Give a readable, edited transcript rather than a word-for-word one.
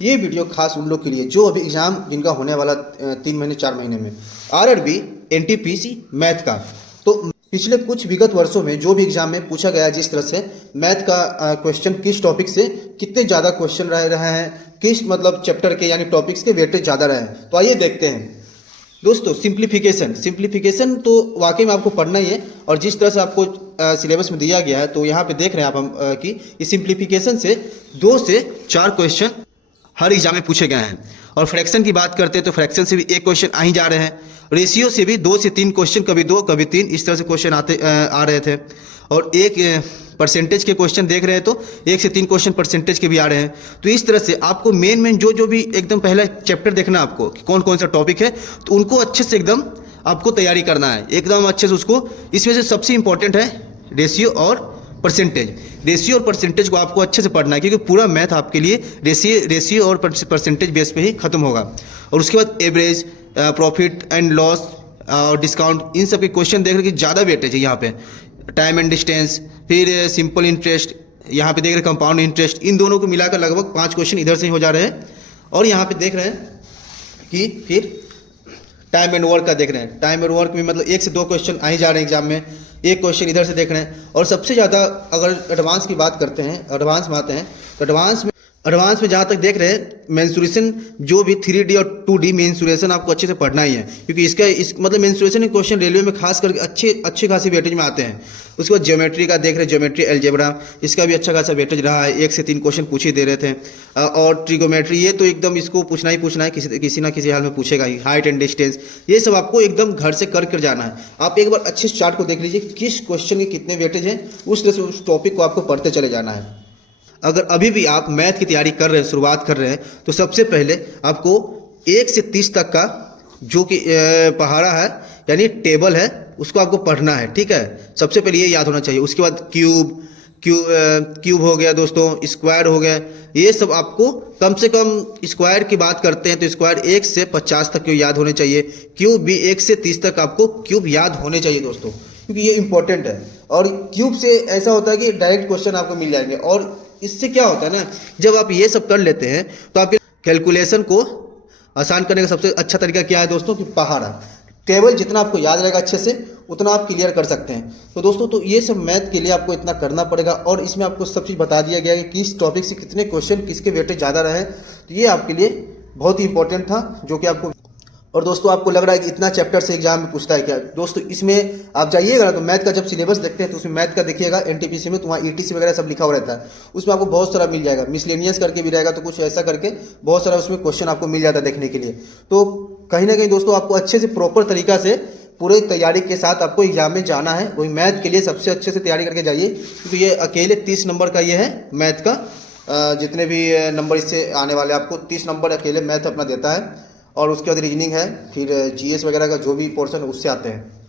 ये वीडियो खास उन लोग के लिए जो अभी एग्ज़ाम जिनका होने वाला 3 महीने 4 महीने में, आरआरबी, एनटीपीसी मैथ का। तो पिछले कुछ विगत वर्षों में जो भी एग्जाम में पूछा गया जिस तरह से मैथ का क्वेश्चन किस टॉपिक से कितने ज़्यादा क्वेश्चन रहे हैं, किस मतलब चैप्टर के यानी टॉपिक्स के वेटेज ज़्यादा रहे हैं। तो आइए देखते हैं दोस्तों। सिंप्लीफिकेशन तो वाकई में आपको पढ़ना ही है, और जिस तरह से आपको सिलेबस में दिया गया है तो यहाँ पे देख रहे हैं आप हम कि इस सिंप्लीफिकेशन से 2 से 4 क्वेश्चन हर एग्जाम में पूछे गए हैं। और फ्रैक्शन की बात करते हैं तो फ्रैक्शन से भी 1 क्वेश्चन आ ही जा रहे हैं। रेशियो से भी 2 से 3 क्वेश्चन, कभी 2 कभी 3 इस तरह से क्वेश्चन आ रहे थे। और एक परसेंटेज के क्वेश्चन देख रहे हैं तो 1 से 3 क्वेश्चन परसेंटेज के भी आ रहे हैं। तो इस तरह से आपको मेन जो भी एकदम पहला चैप्टर देखना आपको कि कौन कौन सा टॉपिक है, तो उनको अच्छे से एकदम आपको तैयारी करना है, एकदम अच्छे से उसको। इसमें से सबसे इंपॉर्टेंट है रेशियो और परसेंटेज। रेशियो और परसेंटेज को आपको अच्छे से पढ़ना है, क्योंकि पूरा मैथ आपके लिए रेशियो और परसेंटेज बेस पे ही खत्म होगा। और उसके बाद एवरेज, प्रॉफिट एंड लॉस और डिस्काउंट, इन सब के क्वेश्चन देख रहे कि ज़्यादा वेटेज है यहाँ पे। टाइम एंड डिस्टेंस, फिर सिंपल इंटरेस्ट, यहाँ पे देख रहे कंपाउंड इंटरेस्ट, इन दोनों को मिलाकर लगभग 5 क्वेश्चन इधर से ही हो जा रहे हैं। और यहाँ पे देख रहे हैं कि फिर टाइम एंड वर्क का देख रहे हैं। टाइम एंड वर्क में मतलब 1 से 2 क्वेश्चन आ ही जा रहे हैं एग्जाम में, 1 क्वेश्चन इधर से देख रहे हैं। और सबसे ज़्यादा अगर एडवांस की बात करते हैं, एडवांस में आते हैं तो एडवांस में जहाँ तक देख रहे हैं मेंसुरेशन, जो भी 3D और 2D मेंसुरेशन आपको अच्छे से पढ़ना ही है, क्योंकि इस मतलब मेंसुरेशन के क्वेश्चन रेलवे में खास करके अच्छे खासी वेटेज में आते हैं। उसके बाद ज्योमेट्री का देख रहे हैं, ज्योमेट्री अलजेब्रा, इसका भी अच्छा खासा वेटेज रहा है, 1 से 3 क्वेश्चन पूछ ही दे रहे थे। और ट्रिगोमेट्री, ये तो एकदम इसको पूछना ही पूछना है, किसी ना किसी हाल में पूछेगा ही। हाइट एंड डिस्टेंस, ये सब आपको एकदम घर से कर जाना है। आप एक बार अच्छे चार्ट को देख लीजिए किस क्वेश्चन के कितने वेटेज हैं, उस तरह से उस टॉपिक को आपको पढ़ते चले जाना है। अगर अभी भी आप मैथ की तैयारी कर रहे हैं, शुरुआत कर रहे हैं, तो सबसे पहले आपको 1 से 30 तक का जो कि पहाड़ा है यानी टेबल है, उसको आपको पढ़ना है, ठीक है। सबसे पहले ये याद होना चाहिए। उसके बाद क्यूब हो गया दोस्तों, स्क्वायर हो गया, ये सब आपको कम से कम, स्क्वायर की बात करते हैं तो स्क्वायर 1 से 50 तक याद होने चाहिए। क्यूब भी 1 से 30 तक आपको क्यूब याद होने चाहिए दोस्तों, क्योंकि ये इंपॉर्टेंट है। और क्यूब से ऐसा होता है कि डायरेक्ट क्वेश्चन आपको मिल जाएंगे। और इससे क्या होता है ना, जब आप ये सब कर लेते हैं तो आपके कैलकुलेशन को आसान करने का सबसे अच्छा तरीका क्या है दोस्तों, कि पहाड़ा टेबल जितना आपको याद रहेगा अच्छे से, उतना आप क्लियर कर सकते हैं। तो दोस्तों, तो ये सब मैथ के लिए आपको इतना करना पड़ेगा। और इसमें आपको सब चीज़ बता दिया गया है कि किस टॉपिक से कितने क्वेश्चन, किसके वेटेज ज़्यादा रहे। तो ये आपके लिए बहुत ही इंपॉर्टेंट था, जो कि आपको। और दोस्तों, आपको लग रहा है कि इतना चैप्टर से एग्जाम में पूछता है क्या? दोस्तों, इसमें आप जाइएगा ना तो मैथ का जब सिलेबस देखते हैं तो उसमें मैथ का देखिएगा एनटीपीसी में, तो वहाँ ईटीसी वगैरह सब लिखा हुआ रहता है। उसमें आपको बहुत सारा मिल जाएगा, मिसलेनियस करके भी रहेगा, तो कुछ ऐसा करके बहुत सारा उसमें क्वेश्चन आपको मिल जाता है देखने के लिए। तो कहीं ना कहीं दोस्तों, आपको अच्छे से प्रॉपर तरीका से पूरे तैयारी के साथ आपको एग्जाम में जाना है। वही मैथ के लिए सबसे अच्छे से तैयारी करके जाइए, क्योंकि ये अकेले 30 नंबर का ये है मैथ का। जितने भी नंबर इससे आने वाले, आपको 30 नंबर अकेले मैथ अपना देता है। और उसके बाद रीजनिंग है, फिर जीएस वगैरह का जो भी पोर्शन उससे आते हैं।